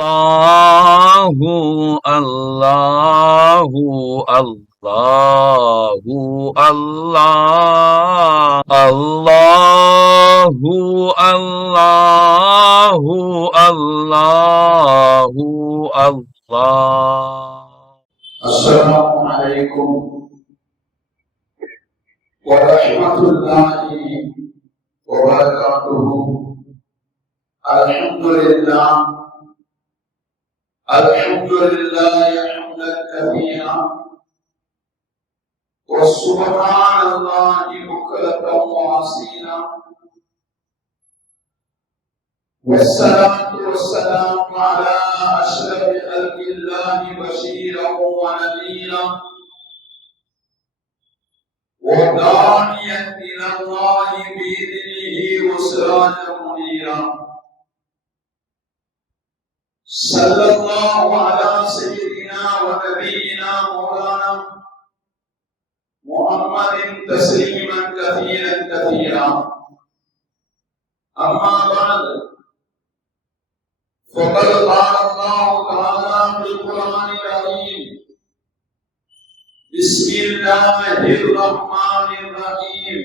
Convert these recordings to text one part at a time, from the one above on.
Allahu Allahu Allahu Allah Allahu Allahu Allahu Allah. Assalamualaikum warahmatullahi wabarakatuh. Alhamdulillah hamdan katsiran wa subhanallahi bukratan wa asila. Wassalatu wassalamu ala asyrafil khalqillahi basyiran wa nadhiran wa da'iyan ila Allahi bi'idhnihi wa sirajan munira. Sallallahu ala sayyidina wa nabiyyina maulana Muhammadin tasliman kathiran. Amma ba'd. فقد قال الله تعالى في القرآن الكريم بسم الله الرحمن الرحيم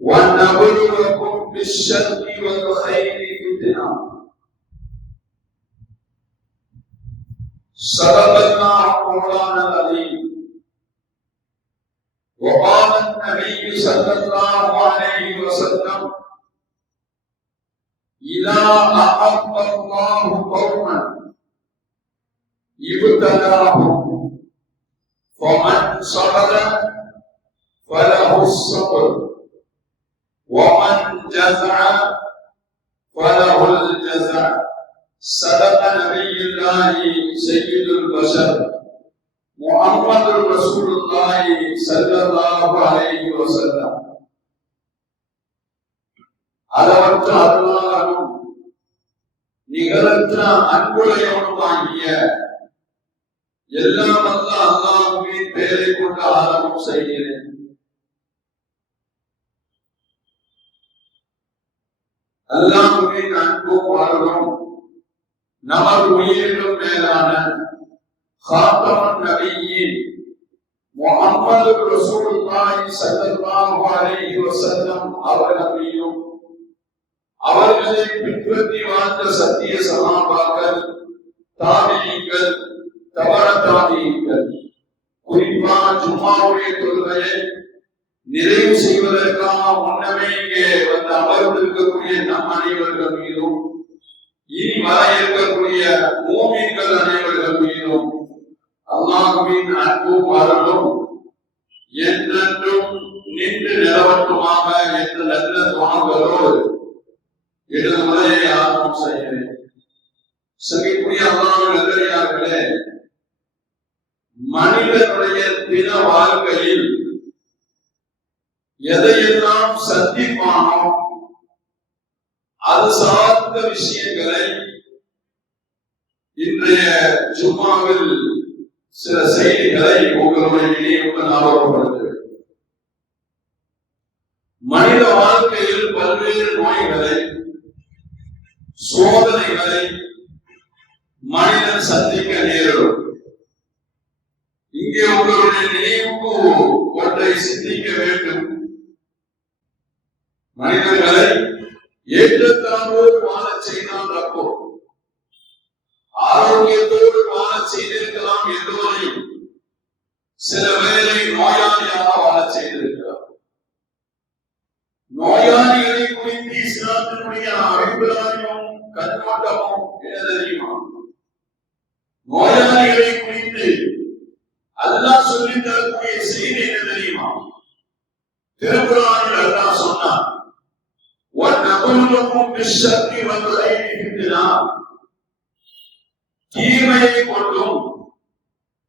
ونبلوكم بالشر والخير فتنة صدق الله مولانا العظيم. وقال النبي صلى الله عليه وسلم إذا أحب الله قوما ابتلاهم فمن صبر فله الصبر ومن جزع فله الجزع. صدق نبي الله سيد البشر محمد رسول الله صلى الله عليه وسلم. அளவற்ற அருளாளரும் நிகரற்ற அன்புடையவனுமாகிய எல்லாம் வல்ல அல்லாஹ்வின் பெயரை கொண்டு ஆரம்பம் செய்கிறேன். அல்லாஹ்வின் அன்பும் அருளும் நமது உயிரிலும் மேலான காத்தமன் நபியின் முஹம்மது ரசூலுல்லாஹி ஸல்லல்லாஹு அலைஹி வஸல்லம் அவர்கள் மீதும் அவர்களை பின்பற்றி வாழ்ந்த சத்திய சஹாபாக்கள், தாபிஈன்கள், தபர தாபிஈன்கள், குறிப்பா ஜும்மாவுடைய தொழுகையை நிறைவு செய்வதற்காக முன்னமே இங்கே வந்து அமர்ந்திருக்கக்கூடிய நம் அனைவர்கள் மீதும் இனி வர இருக்கக்கூடிய மூமின்கள் அனைவர்கள் மீதும் அல்லாஹ்வின் அன்பும் அருளும் என்றென்றும் நின்று நிலவட்டுமாக என்ற நல்ல துஆங்களோடு எனது உரையை ஆரம்பம் செய்கிறேன். சகிப்புரிய அல்லாஹ்வின் நல்லடியார்களே, மனிதனுடைய தின வாழ்க்கையில் எதையெல்லாம் சந்திப்பானோ அது சார்ந்த விஷயங்களை இன்றைய ஜும்மாவில் சில செய்திகளை உங்களுடைய நினைவுக்கு ஞாபகப்படுத்துகிறேன். மனித வாழ்க்கையில் பல்வேறு நோய்களை, சோதனைகளை மனிதன் சந்திக்க நேரிடும். இங்கே உங்களுடைய நினைவுக்கு ஒன்றை சிந்திக்க வேண்டும். மனிதர்களை ஏற்றத்தாழ்வோடு வாழச் செய்தால் தப்போ, ஆரோக்கியத்தோடு வாழச் செய்திருக்கலாம் எல்லோரையும் சில வேளை நோயாளியாக வாழச் செய்திருக்கிறார். நோயாளிகளை குறித்து இஸ்லாத்தினுடைய அபிப்பிராயமும் கண்ணோட்டமும் என்ன தெரியுமா? நோயாளிகளை குறித்து அல்லாஹ் சொல்லித் தரக்கூடிய செய்தி என்ன தெரியுமா? திருக்குர்ஆனில் அல்லாஹ் சொன்னார், வநபலுக்கும் பிஷ்ஷர்ரி வல் கைரி ஃபித்னா. தீமையை கொண்டும்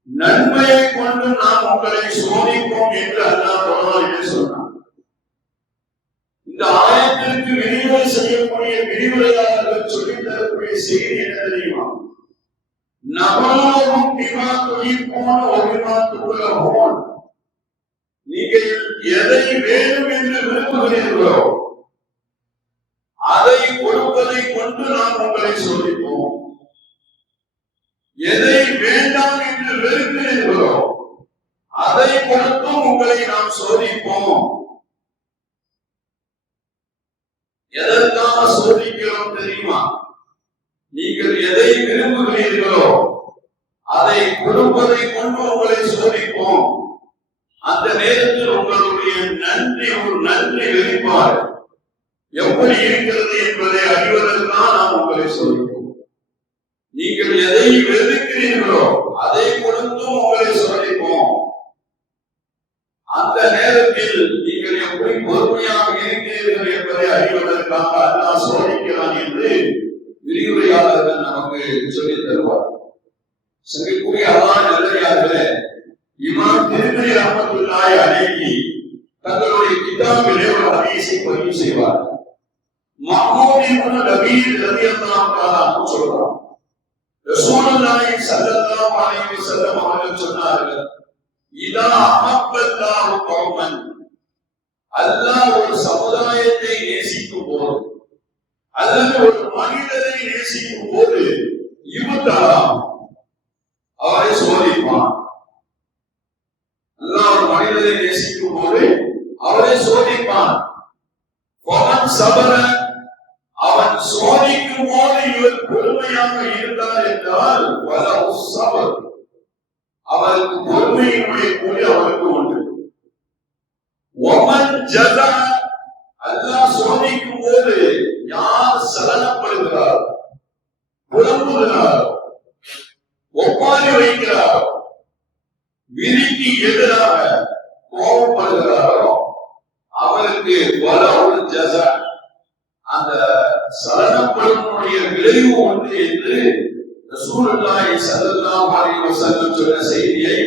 நன்மையை கொண்டும் நாம் உங்களை சோதிப்போம் என்று அல்லாஹ் குர்ஆனிலே சொன்னார். இந்த ஆயத்திற்கு விரிவுரை செய்யக்கூடிய விரிவுரையாளர்கள் சொல்லித் தரக்கூடிய செய்தி என்ன தெரியுமா? நபலுக்கும் பிமா துஹிப்பூன வ பிமா துக்ரஹூன். நீங்கள் எதை வேண்டும் என்று விரும்புகிறீர்களோ அதை கொடுப்பதை கொண்டு நாம் உங்களை சோதிப்போம். எதை வேண்டாம் என்று வெறுக்கிறீர்களோ அதை பொறுத்தும் உங்களை நாம் சோதிப்போம். எதற்காக சோதிக்கிறோம் தெரியுமா? நீங்கள் எதை விரும்புகிறீர்களோ அதை கொடுப்பதை கொண்டு உங்களை சோதிப்போம். அந்த நேரத்தில் உங்களுடைய நன்றி வெளிப்பாடு எப்படி இருக்கிறது என்பதை அறிவதற்காக நாம் உங்களை சோதிப்போம். நீங்கள் எதை வெறுக்கிறீர்களோ அதை கொடுத்தும் உங்களை சோதிப்போம். அந்த நேரத்தில் நீங்கள் எப்படி பொறுமையாக இருக்கிறீர்கள் என்பதை அறிவதற்காக அல்லாஹ் சோதிக்கிறான் என்று விரிவுரையாளர்கள் நமக்கு சொல்லித் தருவார். சங்கைக்குரிய அல்லாஹ் நல்லடியார்களே, இமாம் திர்மிதி ரஹ்மத்துல்லாஹி அலைஹி தங்களுடைய கிதாபிலே ஒரு ஹதீஸை பதிவு செய்வார். மஹ்மூத் இப்னு லபீத் ரலியல்லாஹு தஆலா சொல்றார், ரசூலுல்லாஹி ஸல்லல்லாஹு அலைஹி வஸல்லம் அவர்கள் சொன்னார்கள், இதா அஹப்பல்லாஹு கௌமன், அல்லாஹ் ஒரு சமுதாயத்தை நேசிக்கும் போது அல்லது ஒரு மனிதரை நேசிக்கும் போது இவத்தாலாம் அவரை சோதிப்பான். அல்லாஹ் ஒரு மனிதரை நேசிக்கும் போது அவரை சோதிப்பான். அவன் சோதிக்கும் போது இவர் பொறுமையாக இருந்தார் என்றால் அவருக்கு பொறுமையினுடைய கூலி அவருக்கு உண்டு. அல்லாஹ் சோதிக்கும் போது யார் சலனப்படுகிறார், புலம்புகிறார், ஒப்பாரி வைக்கிறார், விதிக்கு எதிராக கோபப்படுகிறாரோ அவருக்கு வலவுல் ஜஸா, அந்த சலனப்படுவனுடைய விளைவு உண்டு என்று ரசூலுல்லாஹி ஸல்லல்லாஹு அலைஹி வஸல்லம் சொன்ன செய்தியை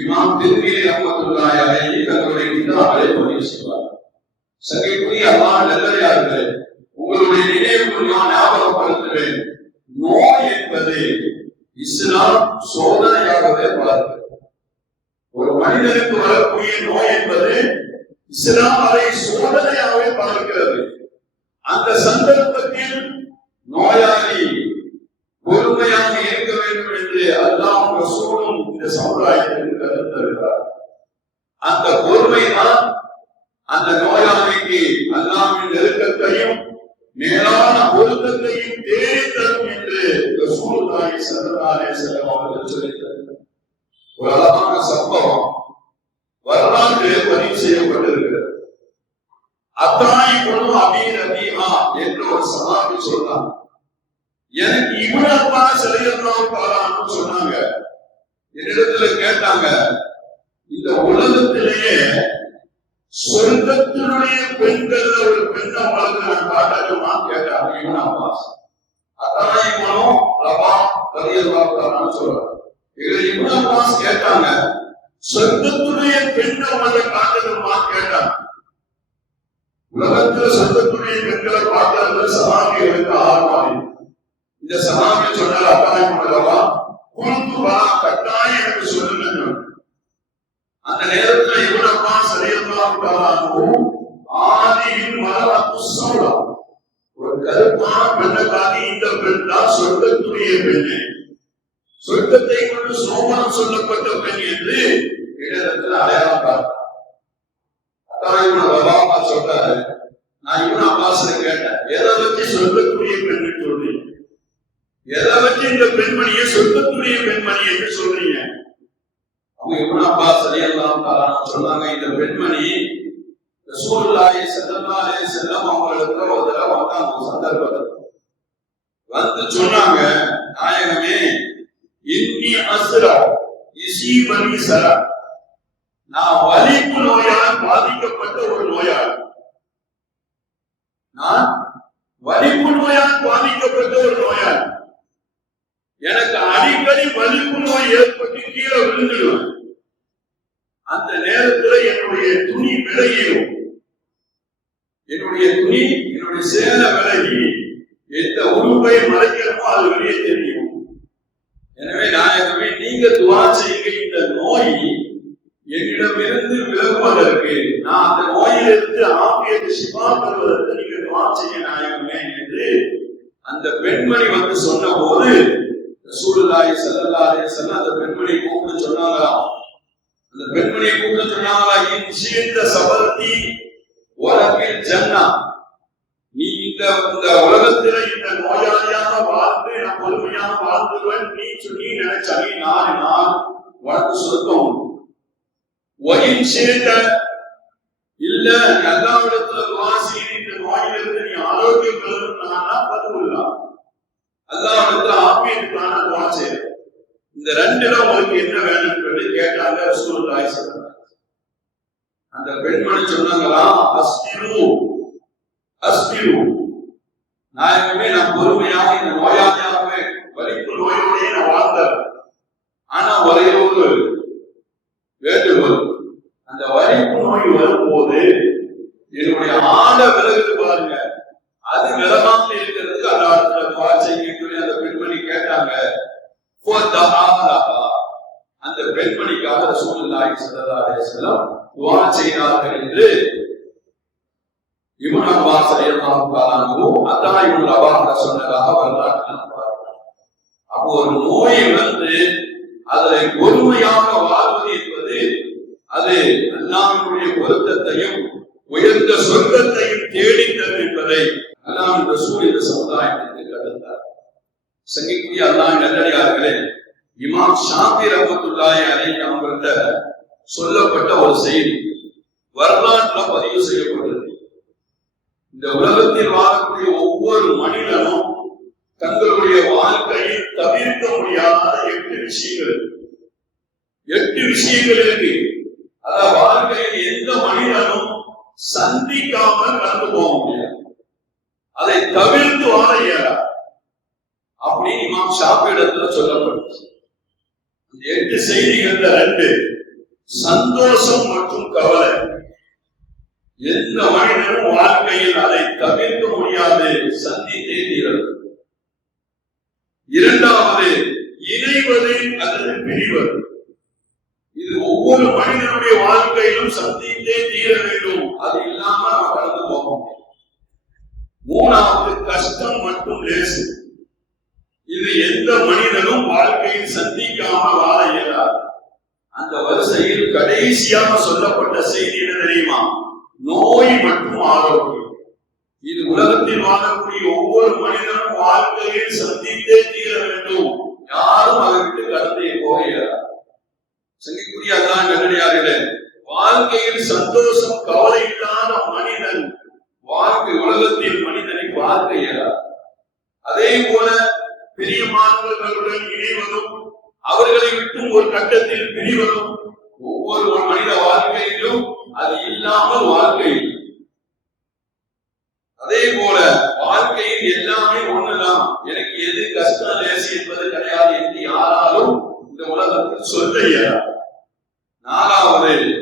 இமாம் திர்மிதி ரஹ்மத்துல்லாஹி அலைஹி தங்களுடைய கிதாபிலே பதிவு செய்வார். சங்கைக்குரிய அல்லாஹ் நல்லடியார்களே, உங்களுடைய நினைவுக்கு நான் ஞாபகப்படுத்துவேன், நோய் என்பது இஸ்லாம் சோதனையாகவே பார்க்கிறது. ஒரு மனிதனுக்கு வரக்கூடிய நோய் என்பது இஸ்லாம் அதை சோதனையாகவே பார்க்கிறது. அந்த சந்தர்ப்பத்தில் நோயாளி பொறுமையாக இருக்க வேண்டும் என்று அல்லாஹ் ரசூலும் இந்த சமுதாயத்திற்கு கற்றுத்தருகிறார். அந்த பொறுமைதான் அந்த நோயாளிக்கு அல்லாஹ்வின் நெருக்கத்தையும் மேலான பொருத்தத்தையும் தேடி தரும் என்று ரசூலுல்லாஹி ஸல்லல்லாஹு அலைஹி வஸல்லம் அவர்கள் சொல்லியிருக்கிறார். ஒரு அழகான சம்பவம் வரலாற்றிலே பதிவு செய்யப்பட்டிருக்கிறது. அத்தாய் இப்னு அபீ ரபீஆ என்ற ஒரு சஹாபி சொல்றாங்க, எனக்கு இப்னு அப்பாஸ் ரலியல்லாஹு தஆலா அன்ஹு சொன்னாங்க, என்னிடத்துல கேட்டாங்க, இந்த உலகத்திலேயே சொர்க்கத்தினுடைய பெண்கள் ஒரு பெண்ணை வளர்ந்து நான் காட்டட்டுமா கேட்டாங்க இப்னு அப்பாஸ். அத்தாய் இப்னு ரபா ரலியல்லாஹு தஆலா சொல்றாங்க, இப்னு அப்பாஸ் கேட்டாங்க, சொர்க்கத்துடைய பெண்ணை வளர்ந்து காட்டட்டுமா கேட்டாங்க. உலகத்துல சொர்க்கத்துடைய பெண்களை பார்க்கறது சஹாபிகளுக்கு ஆர்வம். இந்த சஹாபி சொன்னார், அத்தாய் ரபா குருத்துவா கட்டாயம் என்று சொல்லுங்க. அந்த நேரத்தில் இப்னு அப்பாஸ் ரலியல்லாஹு தஆலா ஆதியின் மரத்து சௌலா, ஒரு கருப்பான பெண்ணை காட்டி இந்த பெண் தான் சொர்க்கத்துடைய பெண்ணு, சொர்க்கத்தை கொண்டு சோமனம் சொல்லப்பட்ட பெண் என்று இடத்துல அடையாளம் பார்த்தார். சொல்றாரு, நான் இப்னு அப்பாஸ் கேட்டேன், எதை வச்சு சொர்க்கத்துடைய பெண் சொல்றீங்க, எதை வச்சு இந்த பெண்மணியை சொர்க்கத்துடைய பெண்மணி என்று சொல்றீங்க? அவங்க இப்னு அப்பாஸ் ரலியல்லாஹு தஆலா சொன்னாங்க, இந்த பெண்மணி ரசூலுல்லாஹி ஸல்லல்லாஹு அலைஹி வஸல்லம் அவங்களுக்கு ஒரு தடவை வந்தாங்க, ஒரு சந்தர்ப்பத்தில் வந்து சொன்னாங்க, நாயகமே இன்னி அஸ்ரா இஸீபனி சரா, நான் வலிப்பு நோயால் பாதிக்கப்பட்ட ஒரு நோயாளி, நான் வலிப்பு நோயால் பாதிக்கப்பட்ட ஒரு நோயாளி, எனக்கு அடிக்கடி வலிப்பு நோய் ஏற்பட்டு கீழே விழுந்துடுவேன். அந்த நேரத்தில் என்னுடைய துணி விலகிடும், என்னுடைய துணி என்னுடைய சேலை விலகி எந்த உறுப்பை மறைக்கிறமோ அது வெளியே தெரியும். எனவே நாயகமே நீங்க துவா செய்யுங்க, இந்த நோய் என்னிடமிருந்து விலகுவதற்கு, நான் அந்த நோயிலிருந்து ஆபியத்தை சிவா பெறுவதற்கு நீங்க துவா செய்ய நாயகமே என்று அந்த பெண்மணி வந்து சொன்ன போது ரசூலுல்லாஹி ஸல்லல்லாஹு அலைஹி வஸல்லம் அந்த பெண்மணியை கூப்பிட்டு சொன்னாங்களாம். அந்த பெண்மணியை கூப்பிட்டு சொன்னாங்களா, இன்ஷித்த சபர்தி வலபில் ஜன்னா, நீ இந்த உலகத்துல இந்த நோயாளியாக வாழ்ந்து நான் பொறுமையாக வாழ்ந்துருவேன் நீ நினைச்சா நீ நான் உனக்கு சொர்க்கம். இல்ல எல்லா இடத்துல வாசி இந்த நோயிலிருந்து நீ ஆரோக்கியம் பெறணும்னா பதுவில்லா எல்லா இடத்துல ஆப்பியத்துக்கான துவா செய்யணும். இந்த ரெண்டுல உங்களுக்கு என்ன வேணும்னு சொல்லி கேட்டாங்க ரசூலுல்லாஹி ஸல்லல்லாஹு அலைஹி வஸல்லம். அந்த பெண்மணி சொன்னாங்களா, அஸ்பிரு நாயகமே, நான் பொறுமையாக இந்த நோயாளியாகவே வலிப்பு நோயோடையே நான் வாழ்ந்தேன். ஆனா ஒரே ஒரு வேண்டுகோள், அந்த வலிப்பு நோய் வரும்போது என்னுடைய ஆழ விலகுது பாருங்க, அது விலகாமல் இருக்கிறதுக்கு அந்த இடத்துல துவா செய்யுங்கன்னு சொல்லி அந்த பெண்மணி கேட்டாங்க. அந்த பெண்மணிக்காக ரசூலுல்லாஹி ஸல்லல்லாஹு அலைஹி வஸல்லம் துஆ செய்தார்கள் என்று இப்னு அப்பாஸ் ரலியல்லாஹு தஆலா அன்ஹு அத்தா இப்னு ரவாஹா சொன்னதாக வரலாற்றில் பார்க்கிறோம். அப்போ ஒரு நோய் வந்து அதை பொறுமையாக வாழ்வது என்பது அது அல்லாஹ்வுடைய பொருத்தத்தையும் உயர்ந்த சொர்க்கத்தையும் தேடித்தரும் என்பதை அல்லாஹ் ரசூல் இந்த சமுதாயத்திற்கு கற்றுத்தார். சங்கிக்குரிய அல்லாஹ் நல்லடியார்களே, இமாம் ஷாஃபி ரஹ்மத்துல்லாஹி அலைஹி அவங்கள்ட்ட சொல்லப்பட்ட ஒரு செய்தி வரலாற்றுல பதிவு செய்யப்பட்டது. இந்த உலகத்தில் வாழக்கூடிய ஒவ்வொரு மனிதனும் தங்களுடைய வாழ்க்கையில் தவிர்க்க முடியாத 8 விஷயங்கள் இருக்கு. அதாவது வாழ்க்கையில் எந்த மனிதனும் சந்திக்காமல் கடந்து போக முடியாது, அதை தவிர்த்து வாழ இயலாது அப்படின்னு இமாம் ஷாஃபி இடத்துல சொல்லப்பட்டுச்சு. 8 செய்திகள்ல 2 சந்தோஷம் மற்றும் கவலை. எந்த மனிதனும் வாழ்க்கையில் அதை தவிர்க்க முடியாது, சந்தித்தே தீரது. 2வது இணைவது அல்லது பிரிவது. இது ஒவ்வொரு மனிதனுடைய வாழ்க்கையிலும் சந்தித்தே தீர வேண்டும், அது இல்லாம நாம் கடந்து போக முடியும். 3வது கஷ்டம் மற்றும் லேசு. இது எந்த மனிதனும் வாழ்க்கையில் சந்திக்காம வாழ இயலாது. அந்த வரிசையில் கடைசியாக சொல்லப்பட்ட செய்தி என்ன தெரியுமா? நோய் மற்றும் ஆரோக்கியம். இது உலகத்தில் வாழக்கூடிய ஒவ்வொரு மனிதனும் வாழ்க்கையில் சந்தித்தே தீர வேண்டும், யாரும் அதை விட்டு கடந்தே போக இயலாது. சங்கிக்குரிய அல்லாஹ் நல்லடியார்களே, வாழ்க்கையில் சந்தோஷம் கவலை இல்லாத மனிதன் வாழ்க்கை உலகத்தில் மனிதனை பார்க்க இயலாது. அதே போல பிரியமானவர்களுடன் இணைவதும் அவர்களை விட்டும் ஒரு கட்டத்தில் பிரிவதும் ஒவ்வொரு மனித வாழ்க்கையிலும் அது இல்லாமல் வாழ்க்கை. அதே போல வாழ்க்கையில் எல்லாமே ஒண்ணுதான், எனக்கு எது கஷ்டம் லேசி என்பது கிடையாது என்று யாராலும் இந்த உலகத்தில் சொல்ல இயலாது. 4வது,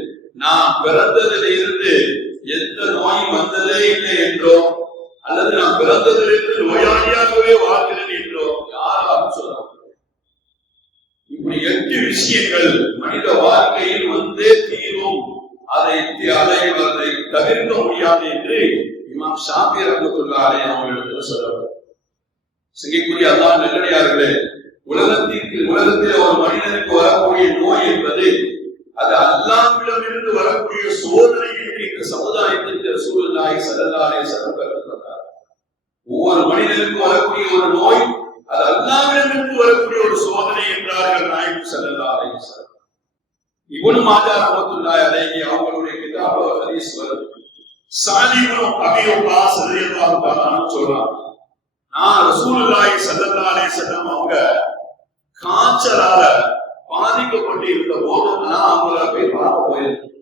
நான் பிறந்ததில் இருந்து எந்த நோயும் வந்ததே இல்லை என்றோ அல்லது நான் பிறந்ததிலிருந்து நோயாளியாகவே வாழ்கிறேன் என்றோ யாராலும் சொல்ல முடியாது. இப்படி 8 விஷயங்கள் மனித வாழ்க்கையில் வந்தே தீரும், அதை தவிர்க்க முடியாது என்று இமாம் ஷாஃபி ரஹ்மத்துல்லாஹி அலைஹி அவர்கள் சொல்றார். சங்கிக்குரிய அல்லாஹ் நல்லடியார்களே, உலகத்தில் ஒரு மனிதனுக்கு வரக்கூடிய நோய் என்பது அது அல்லாஹ்விடமிருந்து வரக்கூடிய சோதனை என்று இந்த சமுதாயத்திற்கு ரசூலுல்லாஹி ஸல்லல்லாஹு அலைஹி வஸல்லம் கற்றுத்தந்தார். ஒவ்வொரு மனிதனுக்கு வரக்கூடிய ஒரு நோய் அது அல்லாஹ்விடமிருந்து வரக்கூடிய ஒரு சோதனை என்றார்கள் நாயகம் ஸல்லல்லாஹு அலைஹி வஸல்லம். இப்னு மாஜா ரஹ்மத்துல்லாஹி அலைஹி அவங்களுடைய கிதாபு ஹதீஸ் வருது. சாலி இப்னு அபீ வக்காஸ் ரலியல்லாஹு தஆலா சொல்றாங்க, நான் ரசூலுல்லாஹி ஸல்லல்லாஹு அலைஹி வஸல்லம் அவங்க காய்ச்சலால பாதிக்கப்பட்டு இருந்த போது நான் அவங்கள போய் பார்க்க போயிருக்கேன்.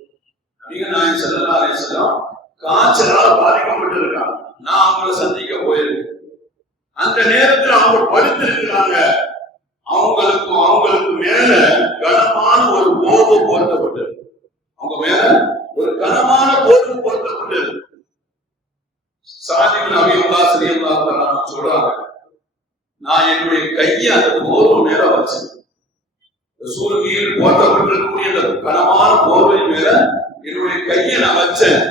நபிகள் நாயகம் ஸல்லல்லாஹு அலைஹி வஸல்லம் காய்ச்சலால பாதிக்கப்பட்டு இருக்காங்க, நான் அவங்கள சந்திக்க போயிருக்கேன். அந்த நேரத்தில் அவங்க படுத்து இருக்கிறாங்க, அவங்களுக்கு மேல கனமான ஒரு போர்வை போர்த்தப்பட்டது. அவங்க மேல ஒரு கனமான போர்வை போர்த்தப்பட்டது. சாலி இப்னு அபீ வக்காஸ் ரலியல்லாஹு தஆலா சொல்றாங்க, நான் என்னுடைய கையை அந்த போர்வை மேல வச்சேன். சூரியன் போர்த்தப்பட்டிருக்கக்கூடிய அந்த கனமான போர்வை மேல என்னுடைய கையை நான் வச்சேன்.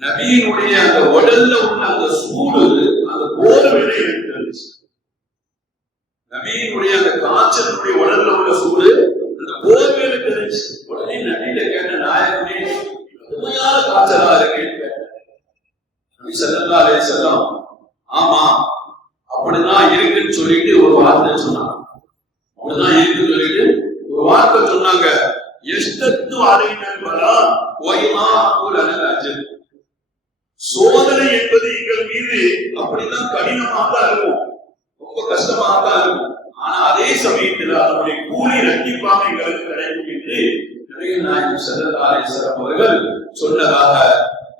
நபியினுடைய அந்த உடல்ல உள்ள அந்த சூடு அந்த போர்வை நபியினுடைய அந்த காய்ச்சலுடைய உடல்ல உள்ள சூடு அந்த போர்வையில தெரிஞ்சு. உடனே நபியில கேட்ட, நாயகமே உண்மையான காய்ச்சலா இருக்கேன்னு கேட்டேன். நபி ஸல்லல்லாஹு அலைஹி வஸல்லம் ஆமா அப்படிதான் இருக்குன்னு சொல்லிட்டு ஒரு வார்த்தை சொன்னாங்க. அப்படிதான் இருக்குன்னு சொல்லிட்டு ஒரு வார்த்தை சொன்னாங்க. எஸ்தத்து அலைனல் பலா வயமா அகுலனல் அஜல். சோதனை என்பது எங்கள் மீது அப்படிதான் கடினமாக தான் இருக்கும், ரொம்ப கஷ்டமாக தான் இருக்கும். ஆனா அதே சமயத்தில் அதனுடைய கூலி இரட்டிப்பாக எங்களுக்கு கிடைக்கும் என்று நபிகள் நாயகம் ஸல்லல்லாஹு அலைஹி வஸல்லம் அவர்கள் சொன்னதாக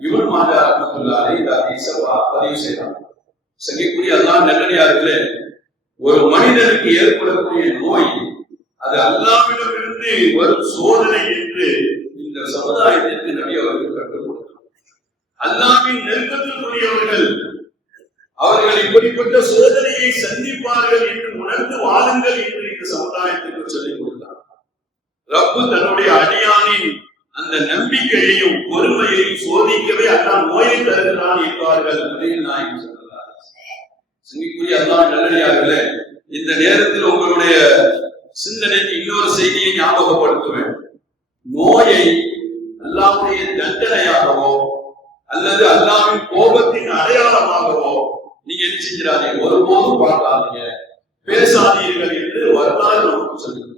இப்னு மாஜா ரஹ்மத்துல்லாஹி அலைஹி இந்த ஹதீஸை பதிவு செய்றாங்க. சங்கிக்குரிய அல்லாஹ் நல்லடியார்களே, ஒரு மனிதனுக்கு ஏற்படக்கூடிய நோய் அது அல்லாஹ்விடமிருந்து வரும் சோதனை என்று இந்த சமுதாயத்திற்கு நபி அவர்கள் கற்றுக் கொடுத்தார். அல்லாஹ்வின் நெருக்கத்திற்குரியவர்கள் அவர்கள் இப்படிப்பட்ட சோதனையை சந்திப்பார்கள் என்று உணர்ந்து வாழுங்கள் என்று இந்த சமுதாயத்திற்கு சொல்லிக் கொடுத்தார். ரப்பு தன்னுடைய அடியானின் அந்த நம்பிக்கையையும் பொறுமையையும் சோதிக்கவே அல்லாஹ் நோயை தருகிறான் என்பார்கள். நாயகம் ஸல்லல்லாஹு அலைஹி வஸல்லம். சங்கிக்குரிய அல்லாஹ் நல்லடியார்களே, இந்த நேரத்தில் உங்களுடைய சிந்தனைக்கு இன்னொரு செய்தியை ஞாபகப்படுத்துவேன். நோயை அல்லாஹ்வுடைய தண்டனையாகவோ அல்லது அல்லாஹ்வின் கோபத்தின் அடையாளமாகவோ நீங்க என்ன செஞ்சிடாதீங்க, ஒருபோதும் பார்க்காதீங்க, பேசாதீர்கள் என்று வரலாறு நமக்கு சொல்லுங்க.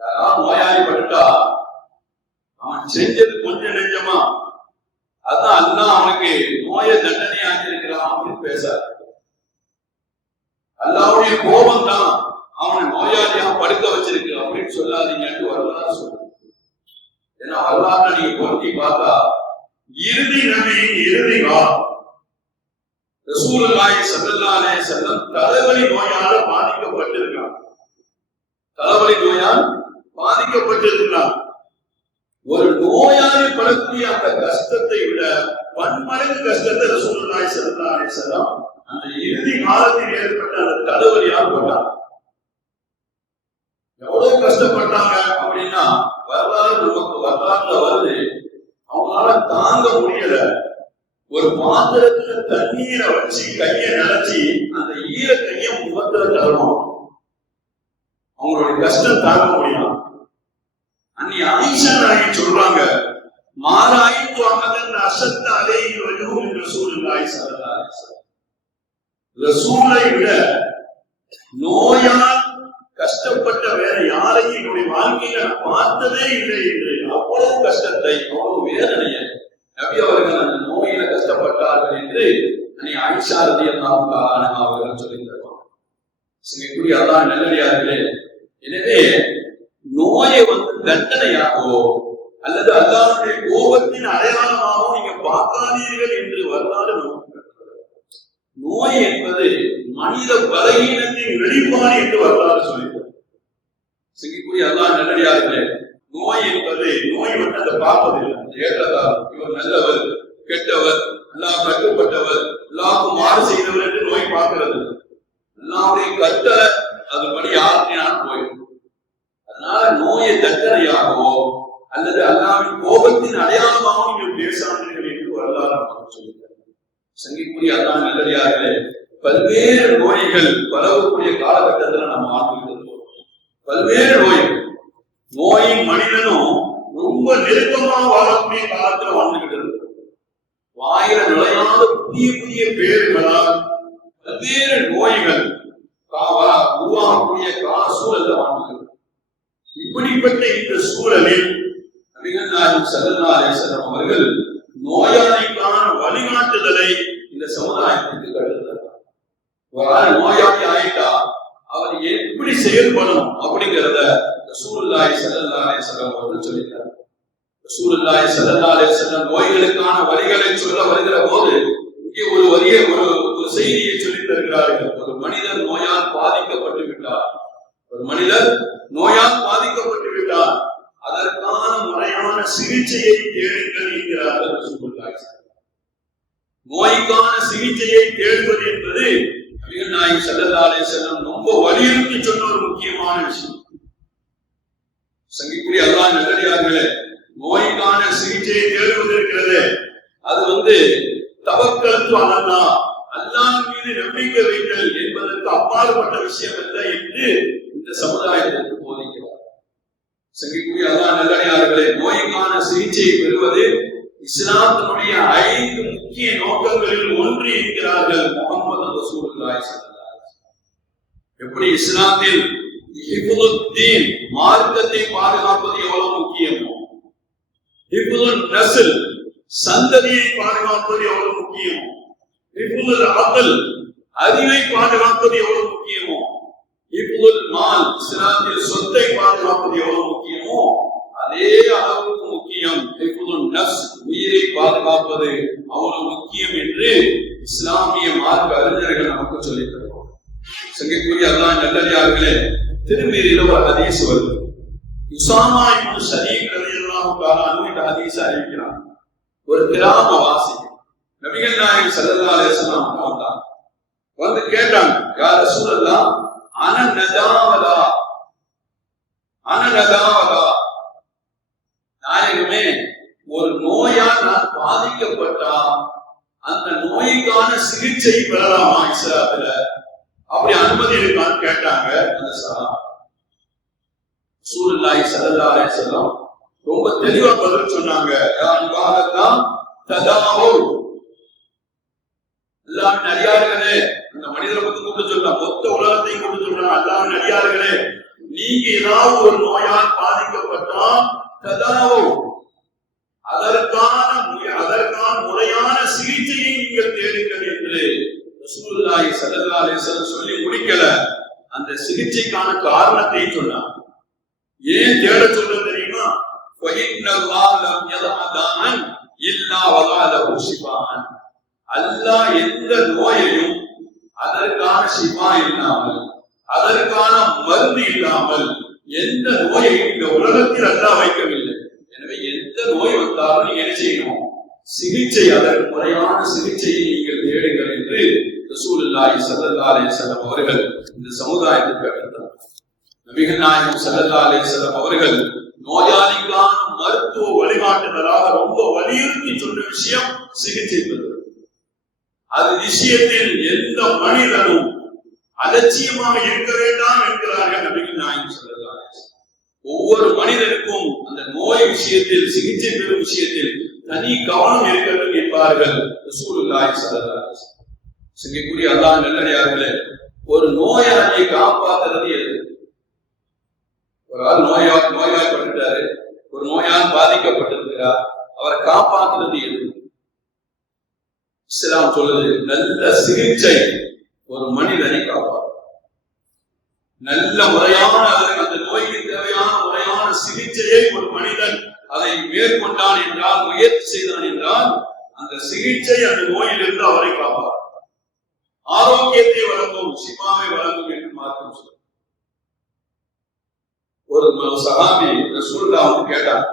யாராவது நோயாளிப்பட்டா அவன் செஞ்சது கொஞ்சம் நெஞ்சமா, அதான் அல்லாஹ் அவனுக்கு நோயை தண்டனையாக்கி இருக்கிறான் அப்படின்னு பேசாது. அல்லாஹ்வுடைய கோபம் தான் அவனை நோயாளியா படுக்க வச்சிருக்கு அப்படின்னு சொல்லாதீங்கன்னு வரலாறு சொல்லுங்க. ஏன்னா வரலாறு நீங்க பொருத்தி பார்த்தா இறுதி நபியின் இறுதி காலம் ரசூலுல்லாஹி ஸல்லல்லாஹு அலைஹி வஸல்லம் தலைவலி நோயால் பாதிக்கப்பட்டிருக்கிறார். தலைவலி நோயால் பாதிக்கப்பட்டிருக்கிறார். ஒரு நோயாளி படக்கூடிய அந்த கஷ்டத்தை விட பன்மடங்கு கஷ்டத்தை ரசூலுல்லாஹி ஸல்லல்லாஹு அலைஹி வஸல்லம் அந்த இறுதி காலத்தில் ஏற்பட்ட அந்த தலைவலியால் பட்டார். எவ்வளவு கஷ்டப்பட்டாங்க அப்படின்னா வரலாறு நமக்கு வரலாறுல வருது. அவங்களால தாங்க முடியல. ஒரு பாத்திரத்துல தண்ணீரை வச்சு கையை நினைச்சு அந்த ஈர கைய முகத்துல தரணும். அவங்களுடைய கஷ்டம் தாங்க முடியும். அன்னி ஆயிஷா நாயகி சொல்றாங்க, மாராயித்து அஹதன் அஷத்த அலைஹி வஜஹு மின் ரசூலுல்லாஹி ஸல்லல்லாஹு அலைஹி வஸல்லம். ரசூலை விட நோயால் கஷ்டப்பட்ட வேற யாரையும் என்னுடைய வாழ்க்கையில பார்த்ததே இல்லை என்று அவ்வளவு கஷ்டத்தை, அவ்வளவு வேதனையை நபி அவர்கள் அந்த நோயில கஷ்டப்பட்டார்கள் என்று ஆயிஷா ரலியல்லாஹு தஆலா அவர்கள் சொல்லி தருவாங்க. சங்கக்கூடிய அல்லாஹ் நல்லடியார்களே, எனவே நோயை தண்டனையாகவோ அல்லது அல்லாஹ்வுடைய கோபத்தின் அடையாளமாகவோ நீங்க பார்க்காதீர்கள் என்று வரலாறு நமக்கு. நோய் என்பது மனித பலகீனத்தின் வெளிப்பாடு என்று வரலாறு சொல்லியிருக்கிறது. சங்கக்கூடிய அல்லாஹ் நல்லடியார்களே, நோய் என்பது நோய் வந்து அதை பார்ப்பதில்லை. ஏற்றதா இவர் நல்லவர் கெட்டவர், அல்லாஹ் கட்டுப்பட்டவர், அல்லாஹ்வுக்கு மாறு செய்தவர் என்று நோய் பார்க்கிறது. அல்லாஹ்வுடைய கட்டளை அதுபடி ஆற்றினாலும் போயிடும். அதனால நோயை தண்டனையாகவோ அல்லது அல்லாஹ்வின் கோபத்தின் அடையாளமாகவும் நீங்கள் பேசாதீர்கள் என்று வரலாறு நமக்கு சொல்லியிருக்கிறது. சங்கிக்குரிய அல்லாஹ் நல்லடியார்களே, பல்வேறு நோய்கள் பரவக்கூடிய காலகட்டத்தில் நம்ம வாழ்ந்துட்டு பல்வேறு நோய்கள். நோயின் மனிதனும் ரொம்ப நெருக்கமாக வாழக்கூடிய காலத்துல வாழ்ந்துகிட்டு இருக்கு. வாயில நுழையாத புதிய புதிய பேர்களால் பல்வேறு நோய்கள் உருவாகக்கூடிய கால சூழல்ல வாழ்ந்துகிறது. இப்படிப்பட்ட இந்த சூழலில் நபிகள் நாயகம் ஸல்லல்லாஹு அலைஹி வஸல்லம் அவர்கள் நோயாளிக்கான வழிகாட்டுதலை இந்த சமுதாயத்திற்கு கற்றுத்தந்தார். ஒரு ஆள் நோயாளி ஆயிட்டா அவர் எப்படி செயல்படணும் அப்படிங்கிறத ரசூலுல்லாஹி ஸல்லல்லாஹு அலைஹி வஸல்லம் அவர்கள் சொல்லிட்டார். ரசூலுல்லாஹி ஸல்லல்லாஹு அலைஹி வஸல்லம் நோய்களுக்கான வழிகளை சொல்ல வருகிற போது இங்கே ஒரு செய்தியை சொல்லித் தருகிறார்கள். ஒரு மனிதர் நோயால் பாதிக்கப்பட்டு விட்டார், அதற்கான முறையான சிகிச்சையை தேடுங்கள் என்கிறார்கள் ரசூலுல்லாஹி. நோய்க்கான சிகிச்சையை தேடுவது என்பது நபிகள் நாயகம் ஸல்லல்லாஹு அலைஹி வஸல்லம் ரொம்ப வலியுறுத்தி சொன்ன ஒரு முக்கியமான விஷயம். சங்கிக்குரிய அல்லாஹ் நல்லடியார்களே, நோய்க்கான சிகிச்சையை தேடுவது இருக்கிறது, அது தவக்கல் அல்லாஹ், அல்லாஹ் மீது நம்பிக்கை வைத்தல் என்பதற்கு அப்பாற்பட்ட விஷயம் அல்ல என்று இந்த சமுதாயத்திற்கு போதிக்கிறார். சங்கிக்குரிய அல்லாஹ் நல்லடியார்களே, நோய்க்கான சிகிச்சையை பெறுவது இஸ்லாத்தினுடைய 5 முக்கிய நோக்கங்களில் ஒன்று என்கிறார்கள் முஹம்மது ரசூலுல்லாஹி ஸல்லல்லாஹு அலைஹி வஸல்லம். எப்படி இஸ்லாத்தில் ஹிஃபுதுத்தீன் மார்க்கத்தை பாதுகாப்பது எவ்வளவு முக்கியமோ, ஹிஃபுதுன் நஸ்ல் சந்ததியை பாதுகாப்பது எவ்வளவு முக்கியமோ, ஹிஃபுதுல் அக்ல் அறிவை பாதுகாப்பது எவ்வளவு முக்கியமோ, ஹிஃபுதுல் மால் இஸ்லாத்தில் சொத்தை பாதுகாப்பது எவ்வளவு முக்கியமோ, அதே அளவுக்கு முக்கியம் ஹிஃபுதுன் நஃப்ஸ் உயிரை பாதுகாப்பது அவ்வளவு முக்கியம் என்று இஸ்லாமிய மார்க்க அறிஞர்கள் நமக்கு சொல்லித் தருவார். சங்கிக்குரிய அல்லாஹ் நல்லடியார்களே, திருமீறில ஒரு ஹதீஸ் வருது. உஸாமா இப்னு ஷரீக் ரலியல்லாஹு தஆலா அன்ஹு இந்த ஹதீஸை அறிவிக்கிறார். ஒரு கிராமவாசி நபிகள் நாயகம் ஸல்லல்லாஹு அலைஹி வஸல்லம் வந்தாங்க. வந்து கேட்டாங்க, யா ரசூலல்லாஹ் அன நதாவலா நாயகமே, ஒரு நோயால் நான் பாதிக்கப்பட்டா அந்த நோய்க்கான சிகிச்சை பெறலாமா இஸ்லாத்துல? அப்படி அனுமதி இருக்கான்னு கேட்டாங்க. அந்த ரசூலுல்லாஹி ஸல்லல்லாஹு அலைஹி வஸல்லம் ரொம்ப தெளிவா பதில் சொன்னாங்க. அல்லாஹ்வின் அடியார்களே, அந்த மனிதரை பத்தி கூப்பிட்டு சொல்லலாம், மொத்த உலகத்தையும் கூப்பிட்டு சொல்லலாம். அல்லாஹ்வின் அடியார்களே, நீங்க ஏதாவது ஒரு நோயால் பாதிக்கப்பட்டா அதற்கான முறையான சிகிச்சையை நீங்கள் தேடுங்கள் என்று ரசூலுல்லாஹி ஸல்லல்லாஹு அலைஹி வஸல்லம் சொல்லி முடிக்கல. அந்த சிகிச்சைக்கான காரணத்தை சொன்னார். ஏன் தேட சொல்றது தெரியுமா? அல்லாஹ் எந்த நோயையும் அதற்கான ஷிஃபா இல்லாமல், அதற்கான மருந்து இல்லாமல் எந்த நோயையும் இந்த உலகத்தில் அல்லாஹ் வைக்கவில்லை. எனவே எந்த நோய் வந்தாலும் நீங்க என்ன செய்யணும்? சிகிச்சை, அதற்கு முறையான சிகிச்சையை நீங்கள் தேடுங்கள் என்று ரசூலுல்லாஹி ஸல்லல்லாஹு அலைஹி வஸல்லம் அவர்கள் இந்த சமுதாயத்திற்கு அறிவித்தார். நபிகள் நாயகம் ஸல்லல்லாஹு அலைஹி வஸல்லம் அவர்கள் நோயாளிக்கான மருத்துவ வழிகாட்டுதலாக ரொம்ப வலியுறுத்தி சொன்ன விஷயம் சிகிச்சை பெறுவது. அது விஷயத்தில் எந்த மனிதனும் அலட்சியமாக இருக்க வேண்டாம் என்கிறார்கள் நபிகள் நாயகம் ஸல்லல்லாஹு அலைஹி வஸல்லம். ஒவ்வொரு மனிதனுக்கும் அந்த நோய் விஷயத்தில், சிகிச்சை பெறும் விஷயத்தில் தனி கவனம் இருக்கிறது என்பார்கள் ரசூலுல்லாஹி ஸல்லல்லாஹு அலைஹி வஸல்லம். சங்கிக்குரிய அல்லாஹ் நல்லடியார்களே, ஒரு நோயாளியை காப்பாற்றுறது எது? ஒரு ஆள் நோய்வாய்ப்பட்டுட்டாரு, ஒரு நோயால் பாதிக்கப்பட்டிருக்கிறார், அவரை காப்பாற்றுறது எது? இஸ்லாம் சொல்லுது, நல்ல சிகிச்சை ஒரு மனிதனை காப்பாற்றும். நல்ல முறையான அந்த நோய்க்கு தேவையான முறையான சிகிச்சையை ஒரு மனிதன் அதை மேற்கொண்டான் என்றால், முயற்சி செய்தான் என்றால், அந்த சிகிச்சை அந்த நோயிலிருந்து அவரை காப்பாற்றும். ஆரோக்கியத்தை வழங்கும், ஷிஃபாவை வழங்கும் என்று மார்க்கம் சொல்லுது. ஒரு சஹாபி ரசூலுல்லாஹ் கேட்டார்,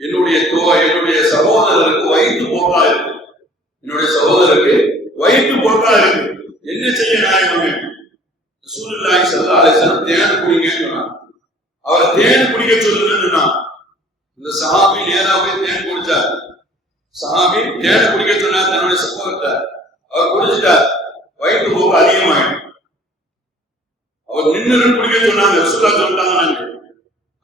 என்னுடைய சகோதரருக்கு வயிற்று போக்கா இருக்கு, என்னுடைய சகோதரருக்கு வயிற்று போக்கா இருக்கு, என்ன செய்ய நாயகமே? ரசூலுல்லாஹி ஸல்லல்லாஹு அலைஹி வஸல்லம் தேன் குடிங்கன்னு சொன்னார். அவர் தேன் குடிக்க சொல்லுன்னு சொன்னார். இந்த சஹாபி நேரா போய் தேன் குடிச்சார். சஹாபி தேன் குடிக்க சொன்னார் தன்னுடைய சகோதரத்தை. அவர் குடிச்சிட்டார், வயிற்று போக்கு அதிகமாயிடும். அவர் நின்று குடிக்க சொன்னாங்க, ரசூலுல்லாஹ் சொல்லிட்டாங்க,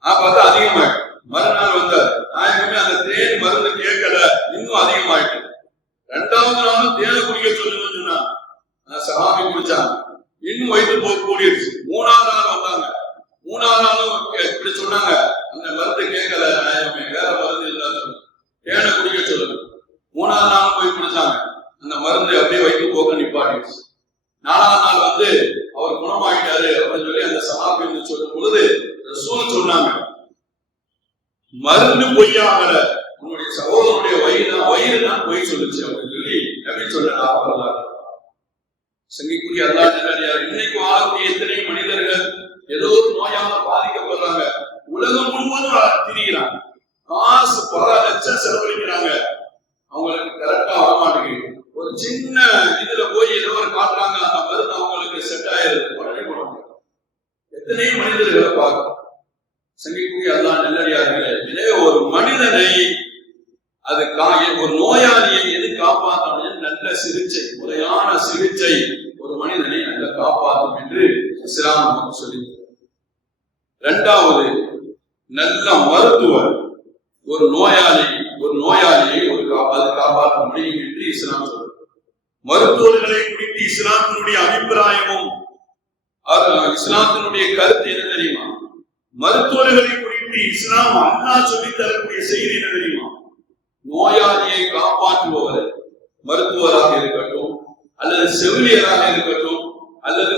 பார்த்தா அதிகமாயிடும். மறுநாள் வந்தார், நாயகமே அந்த தேன் மருந்து கேட்கல, இன்னும் அதிகமாயிட்டு. 2வது நாளும் தேனை குடிக்க சொல்லுங்கன்னு சொன்னா சஹாபி குடிச்சாங்க, இன்னும் வயிற்று போக்கு கூடிடுச்சு. 3வது நாள் வந்தாங்க, 3வது நாளும் இப்படி சொன்னாங்க, அந்த மருந்து கேட்கல நாயகமே, வேற மருந்து இல்லாத தேனை குடிக்க சொல்லுங்க. 3வது நாளும் போய் குடிச்சாங்க, அந்த மருந்து அப்படியே வயிற்று போக்க நிப்பாட்டிடுச்சு. 4வது நாள் வந்து அவர் குணமாயிட்டாரு அப்படின்னு சொல்லி அந்த சஹாபி வந்து சொல்லும் பொழுது ரசூல் சொன்னாங்க, மருந்து பொய்யாகல, உன்னுடைய சகோதரனுடைய வயிறு தான் பொய் சொல்லுச்சு அப்படின்னு சொல்லி நபி சொன்னாங்க. சங்கிக்குரிய அல்லாஹ் நல்லடியார், இன்னைக்கு வாழக்கூடிய எத்தனை மனிதர்கள் ஏதோ ஒரு நோயால பாதிக்கப்படுறாங்க, உலகம் முழுவதும் திரிகிறாங்க, காசு பல லட்சம் செலவழிக்கிறாங்க, அவங்களுக்கு கரெக்டா வரமாட்டேங்குது. ஒரு சின்ன இதுல போய் ஏதோ ஒரு காட்டுறாங்க, அந்த மருந்து அவங்களுக்கு செட் ஆயிருது, உடனே போட முடியும். எத்தனை மனிதர்களை பார்க்கணும். சங்கிக்குரிய அல்லாஹ் நல்லடியார்களே, எனவே ஒரு மனிதனை அது ஒரு நோயாளியை எது காப்பாற்ற நல்ல சிகிச்சை, முறையான சிகிச்சை ஒரு மனிதனை நல்ல காப்பாற்றும் என்று இஸ்லாம் நமக்கு சொல்லியிருக்கிறது. இரண்டாவது, நல்ல மருத்துவர் ஒரு நோயாளியை அது காப்பாற்ற முடியும் என்று இஸ்லாம் சொல்றது. மருத்துவர்களை குறித்து இஸ்லாத்தினுடைய அபிப்பிராயமும் இஸ்லாத்தினுடைய கருத்து என்ன தெரியுமா? மருத்துவர்களை குறித்து இஸ்லாம் அல்லாஹ் சொல்லித் தரக்கூடிய செய்தி என்ன தெரியுமா? நோயாளியை காப்பாற்றுபவர் மருத்துவராக இருக்கட்டும், அல்லது செவிலியராக இருக்கட்டும், அல்லது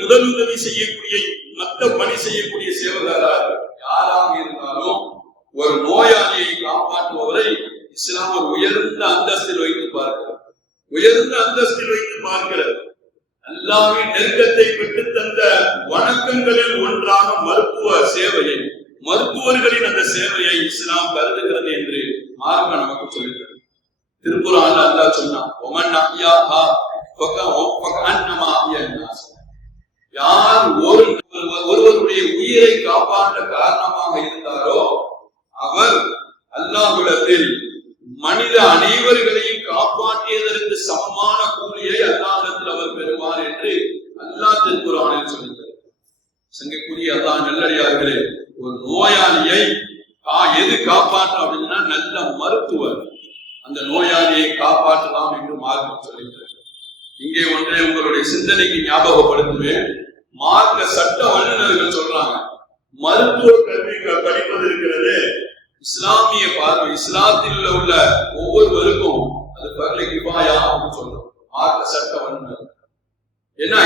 முதலுதவி செய்யக்கூடிய மற்ற பணி செய்யக்கூடிய சேவகராக யாராக இருந்தாலும் ஒரு நோயாளியை காப்பாற்றுபவரை இஸ்லாம் ஒரு உயர்ந்த அந்தஸ்தில் வைத்து பார்க்கிறது. அல்லாஹ்வின் நெருக்கத்தை பெற்று தந்த வணக்கங்களில் ஒன்றாக மருத்துவர்களின் அந்த சேவையை இஸ்லாம் கருதுகிறது என்று மார்க்கம் நமக்கு சொல்கிறது. திருக்குர்ஆன்ல அல்லாஹ் சொன்னான், ஒமன் அஹ்யாஹா ஃபகஅன்னமா அஹ்யன்னாஸ். யார் ஒருவருடைய உயிரை காப்பாற்ற காரணமாக இருந்தாரோ அவர் அல்லாஹ்விடத்தில் மனித அனைவர்களையும் காப்பாற்றியதற்கு சமமான கூலியை அல்லாஹ்விடத்தில் அவர் பெறுவார் என்று அல்லாஹ் திருக்குர்ஆனில் சொல்கிறார். சங்கைக்குரிய அல்லாஹ் நல்லடியார்களே, ஒரு நோயாளியை எது காப்பாற்றும் அப்படின்னா நல்ல மருத்துவர் அந்த நோயாளியை காப்பாற்றலாம் என்று மார்க்கம் சொல்கிறது. இங்கே ஒன்றை உங்களுடைய சிந்தனைக்கு ஞாபகப்படுத்துவேன். மார்க்க சட்ட வல்லுநர்கள் சொல்றாங்க, மருத்துவ கல்வி படிப்பது இருக்கிறது இஸ்லாமிய பார்வை, இஸ்லாத்தில் உள்ள ஒவ்வொருவருக்கும் அது பர்லை கிஃபாயா அப்படின்னு சொல்றோம் மார்க்க சட்ட வல்லுநர். ஏன்னா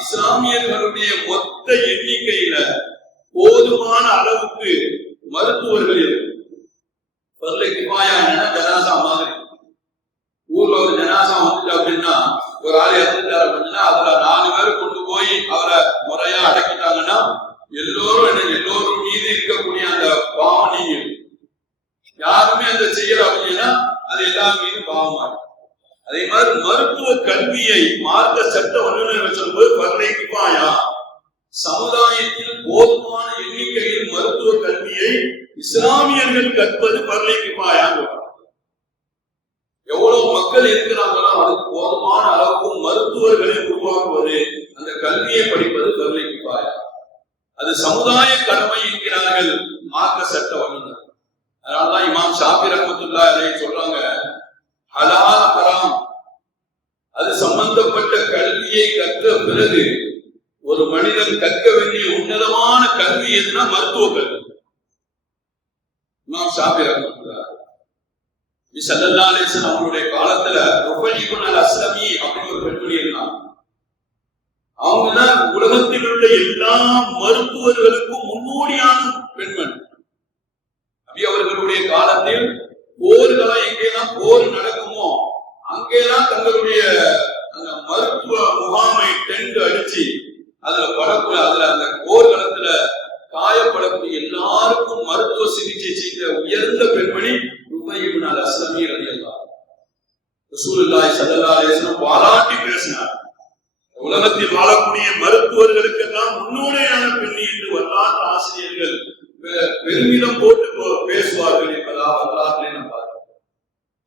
இஸ்லாமியர்களுடைய மொத்த எண்ணிக்கையில போதுமான அளவுக்கு மருத்துவர்கள் இருக்கு. பர்லை கிஃபாயா ஜனாசா மாதிரி ஊர்ல ஒரு ஜனாசா வந்துட்டு அப்படின்னா ஒரு ஆள் இறந்துட்டாரு அப்படின்னா அதுல 4 பேர் கொண்டு போய் அவரை முறையா அடக்கிட்டாங்கன்னா எல்லோரும் மீது இருக்கக்கூடிய அந்த பாவம் நீங்க யாருமே அந்த செய்யல அப்படின்னா அது எல்லாரும் மீது பாவமா. அதே மாதிரி மருத்துவ கல்வியை மார்க்க சட்ட வல்லுநர்கள் சொல்லும்போது பர்லை கிஃபாயா, சமுதாயத்தில் போதுமான எண்ணிக்கையில் மருத்துவ கல்வியை இஸ்லாமியர்கள் கற்பது பர்லை கிஃபாயா. எவ்வளவு மக்கள் இருக்கிறாங்களோ அதுக்கு போதுமான அளவுக்கு மருத்துவர்களை உருவாக்குவது, அந்த கல்வியை படிப்பது பர்லை கிஃபாயா. அது சமுதாய கடமை என்கிறார்கள் மார்க்க சட்ட வல்லுநர். அதனாலதான் இமாம் ஷாஃபி ரஹ்மத்துல்லாஹி அலைஹி சொல்றாங்க, ஹலால் ஹராம் அது சம்பந்தப்பட்ட கல்வியை கற்ற பிறகு ஒரு மனிதன் கற்க வேண்டிய உன்னதமான கல்வி எதுனா மருத்துவ கல்வி. இமாம் ஷாஃபி ரஹ்மத்துல்லாஹி ஸல்லல்லாஹு அலைஹி வஸல்லம் அவங்களுடைய காலத்துல ருஃபை இப்னு அல்-அஸ்லமி அப்படின்னு ஒரு பெண்மணி இருந்தாங்க. அவங்கதான் உலகத்தில் உள்ள எல்லா மருத்துவர்களுக்கும் முன்னோடியான பெண்மணி. நபி அவர்களுடைய காலத்தில் போர்களா எங்கெல்லாம் போர் நடக்குமோ அங்கெல்லாம் தங்களுடைய அந்த மருத்துவ முகாமை டென்ட் அடிச்சு அதுல அந்த போர்களத்துல காயப்படக்கூடிய எல்லாருக்கும் மருத்துவ சிகிச்சை செய்த உயர்ந்த பெண்மணி ருஃபை இப்னு அல்-அஸ்லமி ரலியல்லாஹு அன்ஹு. ரசூலுல்லாஹி ஸல்லல்லாஹு அலைஹி வஸல்லம் பாராட்டி பேசினார். உலகத்தில் வாழக்கூடிய மருத்துவர்களுக்கெல்லாம் முன்னோடியான பெண்ணி என்று வரலாற்று ஆசிரியர்கள் பெருமிதம் போட்டு பேசுவார்கள் என்பதாக வரலாற்றிலே நாம் பார்க்கிறோம்.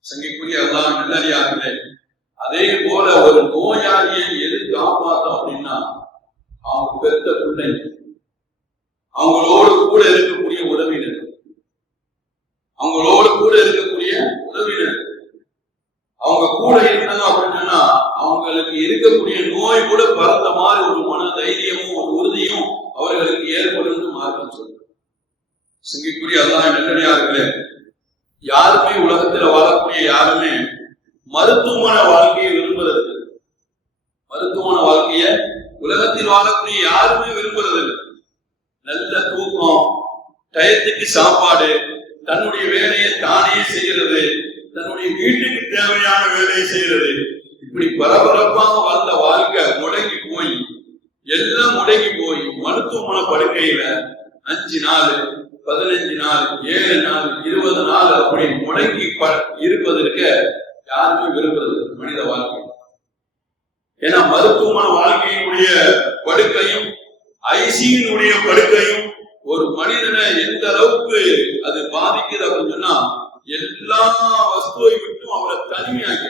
சங்கைக்குரிய அல்லாஹ் நல்லடியார்களே, அதே போல ஒரு நோயாளியை எது காப்பாற்றும் அப்படின்னா அவங்க பெற்ற பிள்ளைங்க, அவங்களோடு கூட இருக்கக்கூடிய உறவினர், அவங்க கூட இருந்தாங்க அப்படின்னா அவங்களுக்கு இருக்கக்கூடிய நோய் கூட பறந்த மாதிரி ஒரு மன தைரியமும் ஒரு உறுதியும் அவர்களுக்கு ஏற்படும் மார்க்கம் சொல்லுங்க. சிங்கிக்குரிய அல்லாஹ் நல்லடியார்களே, யாருமே உலகத்துல வாழக்கூடிய யாருமே மருத்துவமான வாழ்க்கையை விரும்புறது, மருத்துவமான வாழ்க்கைய உலகத்தில் வாழக்கூடிய யாருமே விரும்புறது. நல்ல தூக்கம், டயத்துக்கு சாப்பாடு, தன்னுடைய வேலையை தானே செய்கிறது, தன்னுடைய வீட்டுக்கு தேவையான வேலையை செய்யறது, இப்படி பரபரப்பாக வாழ்ந்த வாழ்க்கை முடங்கி போய் மருத்துவமனை படுக்கையில 5 நாள் 15 நாள் 7 நாள் 20 நாள் அப்படி முடங்கி இருப்பதற்கு யாருமே விரும்புறது மனித வாழ்க்கை. ஏன்னா மருத்துவமனை வாழ்க்கையினுடைய படுக்கையும் ஐசியினுடைய படுக்கையும் ஒரு மனிதனை எந்த அளவுக்கு அது பாதிக்குது அப்படின்னு சொன்னா எல்லா வஸ்துவை விட்டும் அவரை தனிமையாக்க.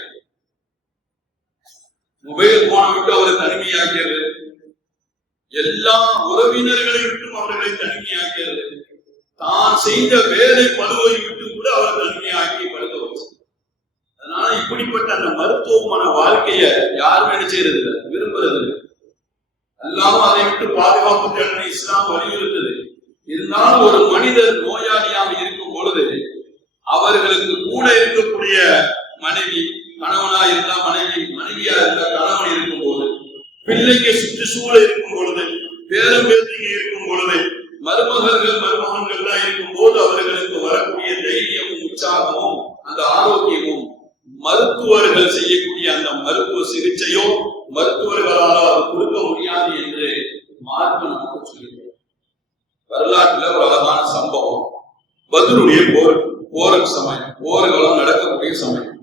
மொபைல் போனை விட்டு அவரை தனிமையாக்கிறது, எல்லா உறவினர்களை விட்டும் அவர்களை தனிமையாக்கிறது, தான் செய்த வேலை பழுவை விட்டு கூட அவர் தனிமையாக்கி படுக்க வச்சு. அதனால இப்படிப்பட்ட அந்த மருத்துவமான வாழ்க்கைய யாரும் என்ன செய்யறது இல்லை, விரும்புறது இல்லை. அல்லாம அதை விட்டு பாதுகாப்பு தேவை இஸ்லாம் வலியுறுத்தது. இருந்தாலும் ஒரு மனிதர் நோயாளியாக இருக்கும் பொழுது அவர்களுக்கு கூட இருக்கக்கூடிய மனைவி, கணவனா இருந்தா மனைவி, மனைவியா இருந்தா கணவன் இருக்கும் போது, பிள்ளைங்க சுற்றுச்சூழ இருக்கும் பொழுது, பேரம் பேத்திங்க இருக்கும் பொழுது, மருமகன்கள் மருமகன்கள் இருக்கும் போது அவர்களுக்கு வரக்கூடிய தைரியமும் உற்சாகமும் அந்த ஆரோக்கியமும் மருத்துவர்கள் செய்யக்கூடிய அந்த மருத்துவ சிகிச்சையோ மருத்துவர்களால் அது கொடுக்க முடியாது என்று மார்க்கம் நமக்கு சொல்லுகிறது. வரலாற்றுல ஒரு அழகான சம்பவம், பத்ருடைய போருக்கு சமயம், போர்களும் நடக்கக்கூடிய சமயம்.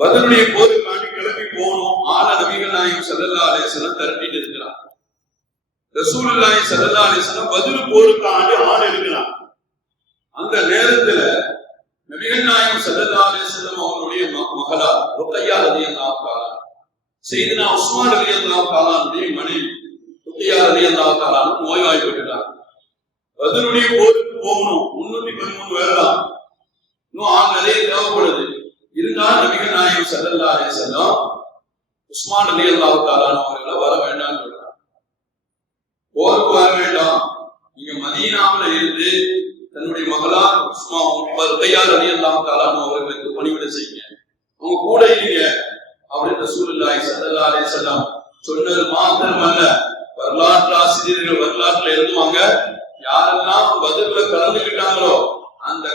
பத்ருடைய போருக்காண்டி கிளம்பி போகணும். ஆன நபிகள் நாயகம் ஸல்லல்லாஹு அலைஹி வஸல்லம் திரட்டிட்டு இருக்கிறார். ரசூலுல்லாஹி ஸல்லல்லாஹு அலைஹி வஸல்லம் பத்ரு போருக்காண்டி ஆள் எடுக்கிறார். அந்த நேரத்துல நபிகள் நாயகம் ஸல்லல்லாஹு அலைஹி வஸல்லம் அவருடைய மகளா ருக்கையா ரலியல்லாஹு தஆலா, சையதுனா உஸ்மான் ரலியல்லாஹு தஆலாவுடைய மனைவி ருக்கையா ரலியல்லாஹு தஆலா நோய்வாய்ப்பட்டுட்டார். பத்ருடைய போருக்கு போகணும், 313 பேர் தான், இன்னும் ஆள் நிறைய தேவைப்படுது. இருந்தாலும் நபிகள் நாயகம் ஸல்லல்லாஹு அலைஹி வஸல்லம் உஸ்மான் ரலியல்லாஹு தஆலா அவர்களை வர வேண்டாம்னு சொல்றாங்க. போருக்கு வர வேண்டாம், நீங்க மதீனாவுல இருந்து தன்னுடைய மகளார் ருக்கையா ரலியல்லாஹு தஆலா அவர்களுக்கு பணிவிடை செய்யுங்க, அவங்க கூட இருங்க அப்படின்னு ரசூலுல்லாஹி ஸல்லல்லாஹு அலைஹி வஸல்லம் சொன்னது மாத்திரமல்ல, வரலாற்று ஆசிரியர்கள் வரலாற்றுல எழுதுவாங்க, யாரெல்லாம் பத்ர்ல கலந்துகிட்டாங்களோ அந்த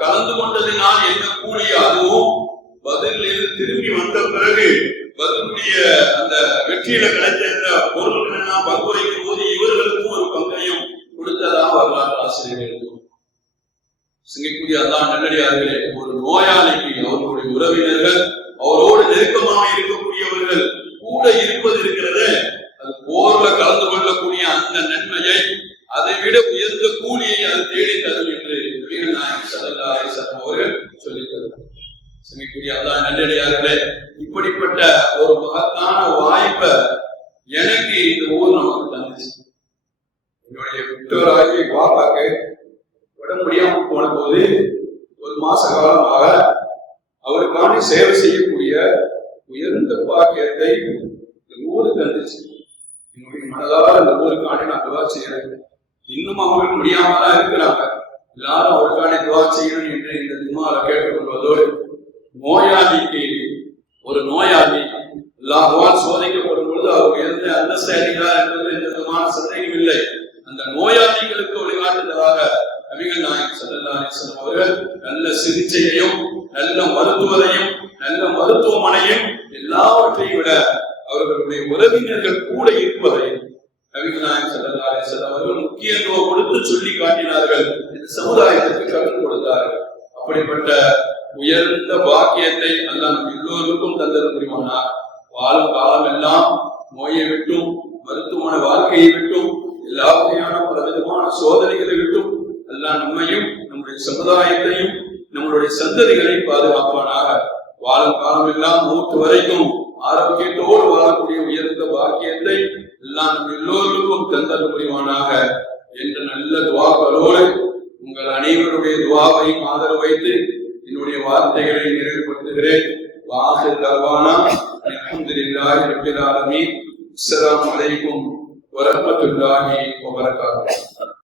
கலந்து கொண்டதினால் என்ன கூலியோ அதுவும் பத்ரில் இருந்து திரும்பி வந்த பிறகு பத்ருடைய அந்த வெற்றியில கிடைத்த இந்த பொருட்கள் பங்கு வைக்கும் போது இவர்களுக்கும் ஒரு பங்கையும் கொடுத்ததாக வரலாற்று ஆசிரியர்கள் எழுதுவோம். சிங்கக்கூடிய அல்லாஹ் நல்லடியார்களே, ஒரு நோயாளிக்கு அவர்களுடைய உறவினர்கள், அவரோடு நெருக்கமாக இருக்கக்கூடியவர்கள் கூட இருப்பது இருக்கிறது, அது போர்ல கலந்து கொள்ளக்கூடிய அந்த நன்மையை, அதை விட உயர்ந்த கூலியை அது தேடி தரும் என்று நபிகள் நாயகம் ஸல்லல்லாஹு அலைஹி வஸல்லம் அவர்கள் சொல்லித் தருகிறார். சிங்கக்கூடிய அல்லாஹ் நல்லடியார்களே, இப்படிப்பட்ட ஒரு மகத்தான வாய்ப்பை எனக்கு இந்த ஊர் நமக்கு தந்துச்சு. என்னுடைய பெற்றோராகி பாப்பாக்கு உடம்பு முடியாம போன போது ஒரு மாச காலமாக அவருக்காண்டி சேவை செய்யக்கூடிய உயர்ந்த பாக்கியத்தை இந்த ஊரு தந்துச்சு. என்னுடைய மனதார இந்த ஊருக்காண்டி நான் துவா செய்யறேன். இன்னும் அவங்களுக்கு முடியாம தான் இருக்கிறாங்க. எல்லாரும் அவருக்காண்டி துவா செய்யணும் என்று இந்த ஜும்மால கேட்டுக்கொள்வதோடு, நோயாளிக்கு ஒரு நோயாளி அல்லாஹ்வால் சோதிக்கப்படும் பொழுது அவர் உயர்ந்த அந்தஸ்தை அடைகிறார் என்பது எந்த விதமான சந்தேகம் இல்லை. அந்த நோயாளிகளுக்கு வழிகாட்டுதலாக நபிகள் நாயகம் ஸல்லல்லாஹு அலைஹி வஸல்லம் அவர்கள் நல்ல சிகிச்சையையும் நல்ல மருத்துவரையும் நல்ல மருத்துவமனையும் எல்லாவற்றையும் விட அவர்களுடைய உறவினர்கள் கூட இருப்பதை நபிகள் நாயகம் ஸல்லல்லாஹு அலைஹி வஸல்லம் அவர்கள் முக்கியத்துவம் கொடுத்து சொல்லி காட்டினார்கள். இந்த சமுதாயத்திற்கு கற்றுக் கொடுத்தார்கள். அப்படிப்பட்ட உயர்ந்த பாக்கியத்தை அல்லாஹ் நம் எல்லோருக்கும் தந்தது புரிவானார். வாழும் காலம் எல்லாம் நோயை விட்டும் மருத்துவமனை வாழ்க்கையை விட்டும் எல்லா வகையான பலவிதமான சோதனைகளை விட்டும் அல்லாஹ் நம்மையும் நம்முடைய சமுதாயத்தையும் நம்மளுடைய சந்ததிகளை பாதுகாப்பானாக. வாழும் காலம் எல்லாம் மூத்து வரைக்கும் ஆரோக்கியத்தோடு வாழக்கூடிய உயர்ந்த பாக்கியத்தை எல்லாம் நம் எல்லோருக்கும் தந்தல் புரிவானாக என்ற நல்ல துவாக்களோடு உங்கள் அனைவருடைய துவாவையும் ஆதரவு வைத்து என்னுடைய வார்த்தைகளை நிறைவுபடுத்துகிறேன். வாஹிர் தஅவானா அல்ஹம்துலில்லாஹி ரப்பில் ஆலமீன். அஸ்ஸலாமு அலைக்கும் வரஹ்மத்துல்லாஹி வபரகாத்துஹு.